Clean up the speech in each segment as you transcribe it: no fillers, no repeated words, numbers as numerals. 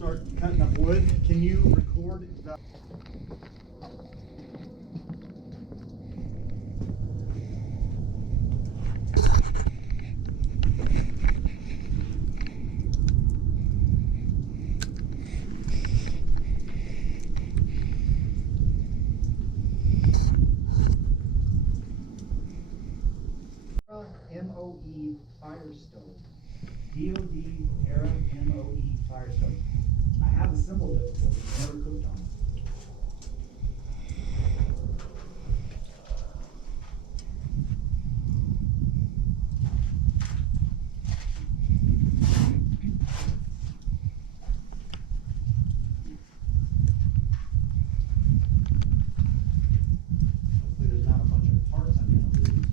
start cutting up wood. Can you record the... MOE fire stove. DOD era MOE fire stove. I have assembled it before, but never cooked on it. Hopefully there's not a bunch of parts I'm gonna lose.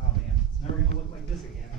Oh man, it's never gonna look like this again.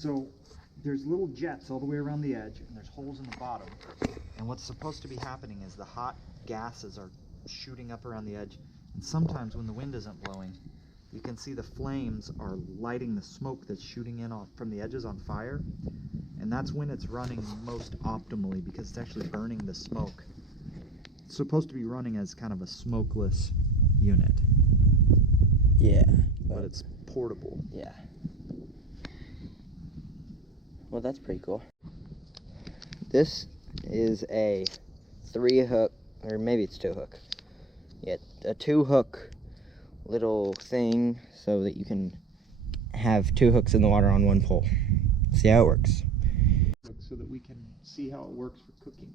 So there's little jets all the way around the edge, and there's holes in the bottom. And what's supposed to be happening is the hot gases are shooting up around the edge. And sometimes when the wind isn't blowing, you can see the flames are lighting the smoke that's shooting in from the edges on fire. And that's when it's running most optimally, because it's actually burning the smoke. It's supposed to be running as kind of a smokeless unit. Yeah. But it's portable. Yeah. Well, that's pretty cool. This is a 3-hook, or maybe it's 2-hook. Yeah, a 2-hook little thing so that you can have 2 hooks in the water on one pole. See how it works. So that we can see how it works for cooking.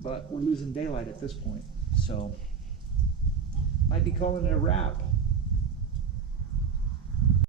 But we're losing daylight at this point, so might be calling it a wrap.